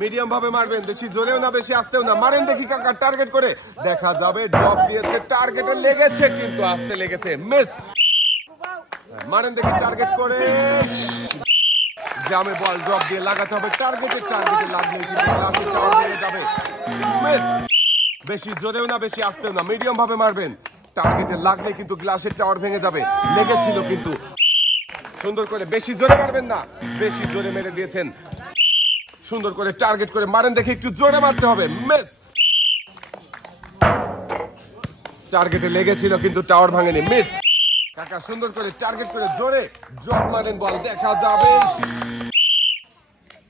Medium ভাবে মারবেন, বেশি জোরেও না বেশি আস্তেও না। মারেন দেখি কাকা, টার্গেট করে দেখা যাবে। ড্রপ দিয়েছে, টার্গেটে লেগেছে কিন্তু আস্তে লেগেছে, মিস। মারেন দেখি টার্গেট করে, জামে বল ড্রপ দিয়ে লাগাতে হবে টার্গেটে। টার্গেটে লাগলে কিন্তু গ্লাসের টাওয়ার ভেঙে যাবে, মিস। বেশি জোরেও না বেশি আস্তেও না, মিডিয়াম ভাবে মারবেন। টার্গেটে লাগলে কিন্তু গ্লাসের টাওয়ার ভেঙে যাবে, লেগেছিল কিন্তু। সুন্দর করে, বেশি জোরে মারবেন না, বেশি জোরে মেরে দিয়েছেন। সুন্দর করে টার্গেট করে মারেন দেখে, একটু জোরে মারতে হবে, মিস। টার্গেটে লেগেছিল কিন্তু টাওয়ার ভাঙেনি, মিস। কাকা সুন্দর করে টার্গেট করে জোরে ড্রপ মারেন, বল দেখা যাবে।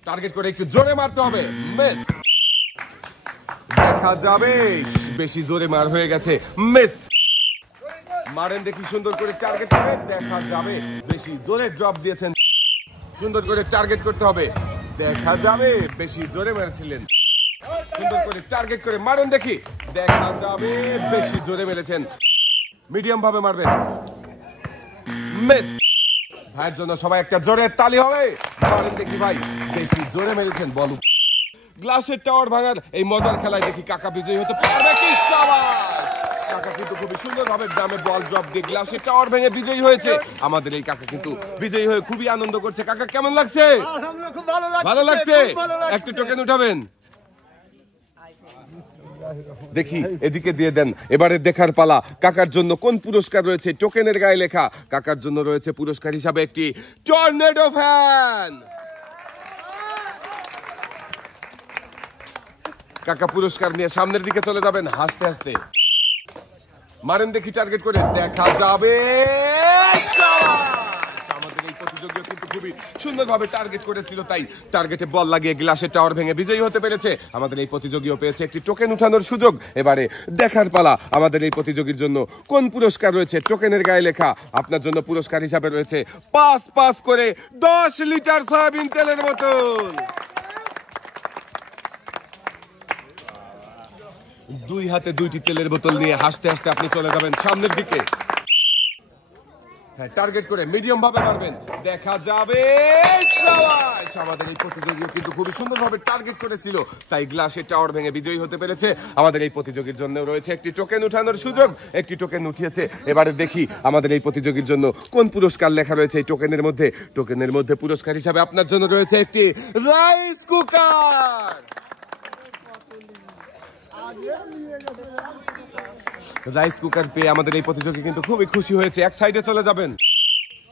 টার্গেট করে একটু জোরে মারতে হবে, মিস। দেখা যাবে বেশি জোরে মার হয়ে গেছে, মিস। মারেন দেখি সুন্দর করে টার্গেট করে, দেখা যাবে বেশি জোরে ড্রপ দিয়েছেন। সুন্দর করে টার্গেট করতে হবে, দেখা যাবে বেশি জোরে মেরেছিলেন। সুন্দর করে টার্গেট করে মারেন দেখি, দেখা যাবে বেশি জোরে মেরেছেন। মিডিয়াম ভাবে মারবেন, মিস। ভাইয়ের জন্য সবাই একটা জোরে তালি হবে। মারেন দেখি ভাই, বেশি জোরে মেরেছেন। বল গ্লাসের টাওয়ার ভাঙার এই মজার খেলায় দেখি কাকা বিজয়ী হতে পারবে কি? শাবাশ! কাকা কিন্তু খুবই সুন্দর ভাবে জামে বল ড্রপ দিয়ে গ্লাসের টাওয়ার ভেঙে বিজয়ী হয়েছে। আমাদের এই কাকা কিন্তু বিজয়ী হয়ে খুবই আনন্দ করছে। কাকা কেমন লাগছে? ভালো লাগছে। একটু টোকেন উঠাবেন দেখি, এদিকে দিয়ে দেন। এবারে দেখার পালা, কাকার জন্য কোন পুরস্কার রয়েছে। টোকেনের গায়ে লেখা কাকার জন্য রয়েছে পুরস্কার হিসাবে একটি টর্নেডো ফ্যান। কাকা পুরস্কার নিয়ে সামনের দিকে চলে যাবেন হাসতে হাসতে। মারেন দেখি টার্গেট করে, দেখা যাবে। আমাদের এই প্রতিযোগীও কিন্তু খুবই সুন্দরভাবে টার্গেট করেছিল, তাই টার্গেটে বল লাগিয়ে গ্লাসের টাওয়ার ভেঙে বিজয়ী হতে পেরেছে। আমাদের এই প্রতিযোগীও পেয়েছে একটি টোকেন উঠানোর সুযোগ। এবারে দেখার পালা, আমাদের এই প্রতিযোগীর জন্য কোন পুরস্কার রয়েছে। টোকেনের গায়ে লেখা আপনার জন্য পুরস্কার হিসাবে রয়েছে 5 করে 10 লিটার সয়াবিন তেলের বোতল। 2 হাতে 2টি তেলের বোতল নিয়ে হাসতে হাসতে আপনি চলে যাবেন সামনের দিকে। হ্যাঁ, টার্গেট করে মিডিয়াম ভাবে মারবেন, দেখা যাবে। আমাদের এই প্রতিযোগী কিন্তু খুবই সুন্দরভাবে টার্গেট করেছিল, তাই গ্লাসের টাওয়ার ভেঙে বিজয়ী হতে পেরেছে। আমাদের এই প্রতিযোগীর জন্য রয়েছে একটি টোকেন উঠানোর সুযোগ, একটি টোকেন উঠিয়েছে। এবারে দেখি আমাদের এই প্রতিযোগীর জন্য কোন পুরস্কার লেখা রয়েছে এই টোকেনের মধ্যে। টোকেনের মধ্যে পুরস্কার হিসাবে আপনার জন্য রয়েছে একটি রাইস কুকার। রাইস কুকার পেয়ে আমাদের এই প্রতিযোগী কিন্তু খুবই খুশি হয়েছে। এক সাইডে চলে যাবেন,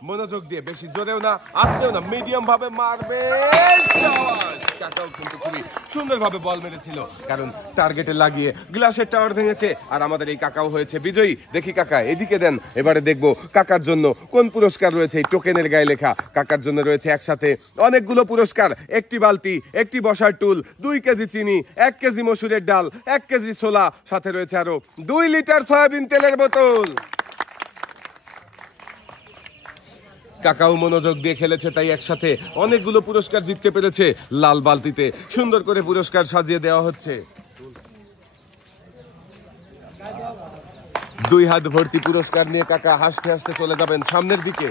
মনোযোগ দিয়ে, বেশি জোরেও না আস্তেও না, মিডিয়াম ভাবে মারবে। কাকাও কিন্তু খুবই সুন্দরভাবে বল মেরেছিল, কারণ টার্গেটে লাগিয়ে গ্লাসের টাওয়ার ভেঙেছে। আর আমাদের এই কাকাও হয়েছে বিজয়ী। দেখি কাকা, এদিকে দেন। এবারে দেখবো কাকার জন্য কোন পুরস্কার রয়েছে এই টোকেনের গায়ে লেখা। কাকার জন্য রয়েছে একসাথে অনেকগুলো পুরস্কার, একটি বালতি, একটি বসার টুল, 2 কেজি চিনি, 1 কেজি মসুরের ডাল, 1 কেজি ছোলা, সাথে রয়েছে আরো 2 লিটার সয়াবিন তেলের বোতল। কাকাও মনোযোগ দিয়ে খেলেছে, তাই একসাথে অনেকগুলো পুরস্কার জিততে পেরেছে। লাল বালতিতে সুন্দর করে পুরস্কার সাজিয়ে দেওয়া হচ্ছে। 2 হাত ভর্তি পুরস্কার নিয়ে কাকা হাসতে হাসতে চলে যাবেন সামনের দিকে।